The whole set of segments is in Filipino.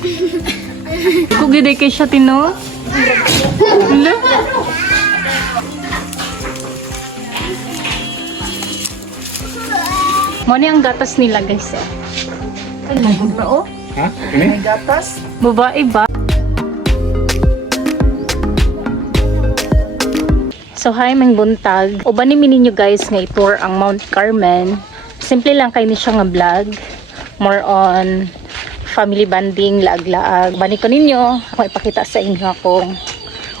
Ikaw gede kay siya tino? Wala? Mo ni ang gatas nila guys eh. Ay, lagod na oh. Ha? Ini? May gatas. Babae ba? So hi, mang buntag. Uban ni ninyo guys nga i-tour ang Mount Carmen. Simple lang kay ni siya nga vlog. More on family bonding, laag-laag. Bani ko ninyo, ako ipakita sa inyo kung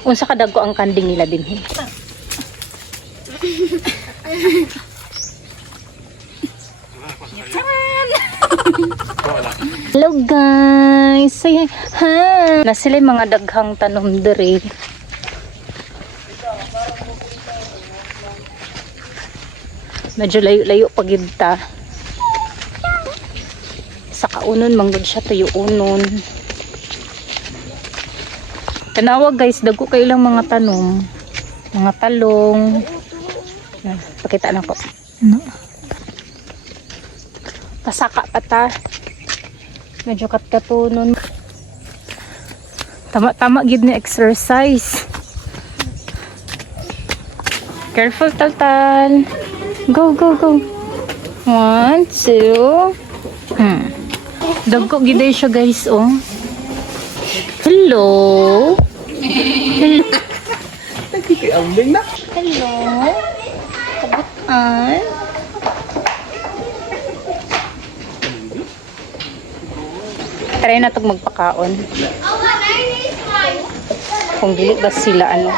unsa kadagko ang kanding nila dinhi. Hello guys! Say hi! Na sila yung mga daghang tanom diri. Medyo layo-layo pagidta. Sa kaunon manggod siya tuyo unon. Tanawag guys, dagko kay ilang mga tanom. Mga talong. Pakita na ko. No. Pasaka pata. Medyo katkatunon. Tama-tama gid ni exercise. Careful tal-tal. Go, go, go. 1, 2. Dagko giday siya guys oh. Hello. Hello. Nagkikiambing na. Hello. Kabutan. Try na itong magpakaon. Kung dili ba sila ano.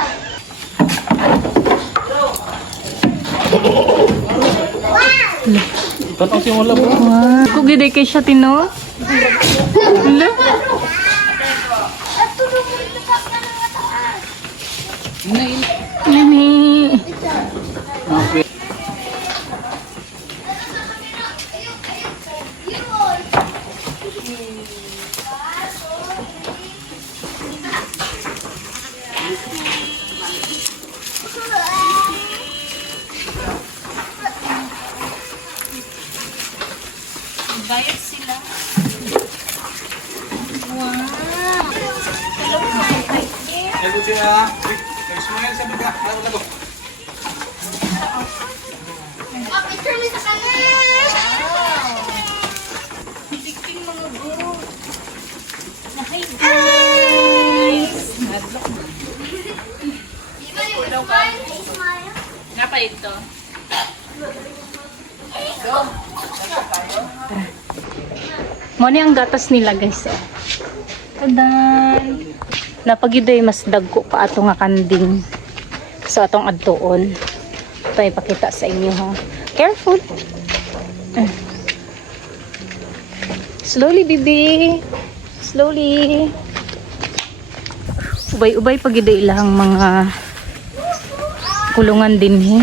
Tatang siya wala po. Wow. Kung giday kay siya tino? Hello. Nini. Bayad sila. Wow. Lago siya. Smile sa baba. Lago. Picture mo sa kanan! Tingting mga guro. Hi guys. Nga pa ito. Mo ni ang gatas nila guys. Taday. Napagiday mas dagko pa ato nga kanding. So atong adtuon. Ito ipakita sa inyo ha. Careful. Slowly baby. Slowly. Ubay-ubay pagiday ilang mga kulungan din he.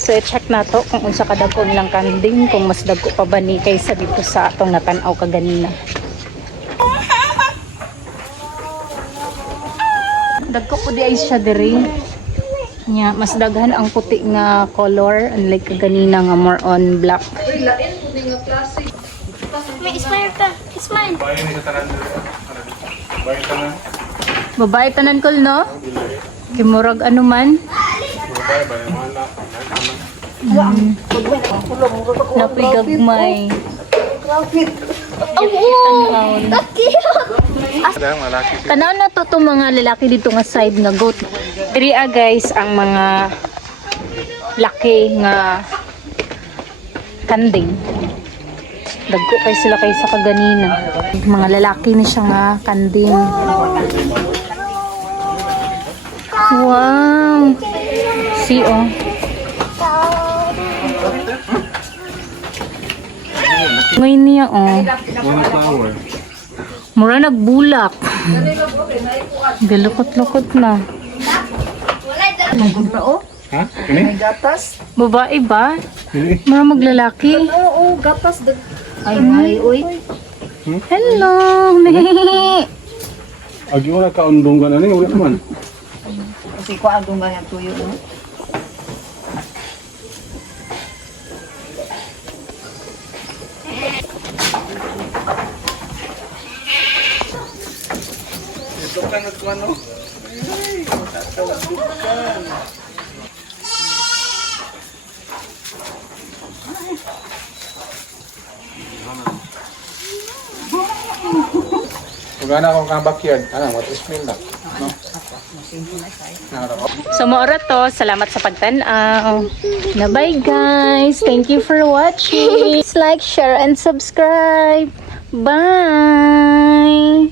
So i-check na to kung unsa kadagko nilang kanding, kung mas dagko pa ba ni kaysa dito sa atong natanaw kaganina. Dagko po di ay siya diri. Nya mas daghan ang puti nga color unlike kaganina nga more on black. May smile ka. Smile. Bayan ni sa tanan. Bayan tanan. Babae tanan kol no? Kimurag ano man. Bayan wala. Napoy gagmay. Oh, cute. Ada malaki. Tanaw na to itong mga lalaki dito nga side nga goat. Diri guys ang mga laki nga kanding. Dagko kay sila kay sa kaganina. Mga lalaki ni siya nga kanding. Wow. See oh. Ngayon niya oh. One flower. Mura nagbulak. Galukot-lukot na. Lagod na oh. Ha? Ini? May gatas. Babae ba? Ini. Mura maglalaki. Oo, gatas. Ay, uy. Hello, me. Agi wala ka undungan ani wala man. Kasi ko agong nga tuyo no. ka nagkuhan, no? Ay, tatawag ka. Kung gana akong kang backyard, what is meal na? No? So maura to, salamat sa pagtanaw. Na bye guys. Thank you for watching. Please like, share and subscribe. Bye.